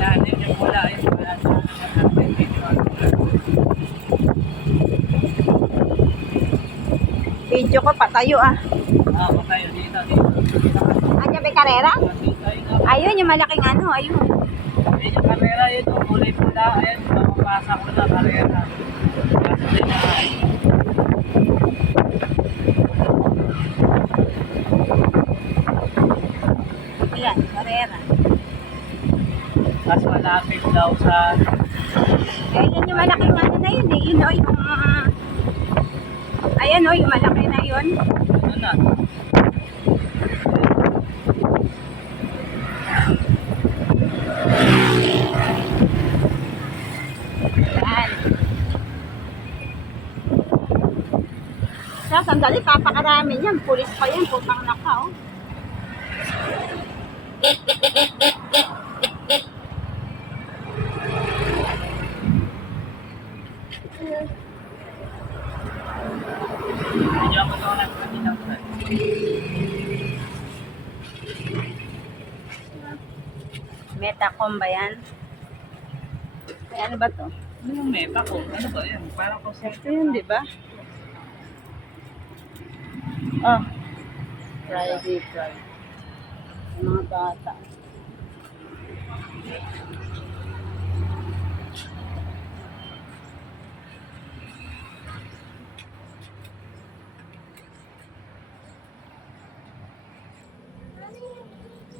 ilalim yung wala. Ayun, wala sa Video ko patayo ah. patayo dito, dito. Andiyan may karera? Ayun, yung malaking ano, ayun. Ayun yung karera, yun, kulay pula. Ayun, mapapasa ko na karera. Kaso din na Ayan, karera. mas malapit daw sa Ayun yung malaking ano na yun eh. Yun o, yung... ayan o, yung malaki na yun. ano na. Ayan. Sa sandali, papakarami niyan. Pulis pa yan, putang naka oh. Hindi ako ito nagpagilang sa. Metacom ba yan? Ay, ano ba to? Ano yung meta ko? Ano ba yan? Parang ko sa Ito yun, di ba? Oh. Friday, Friday. Mga bata.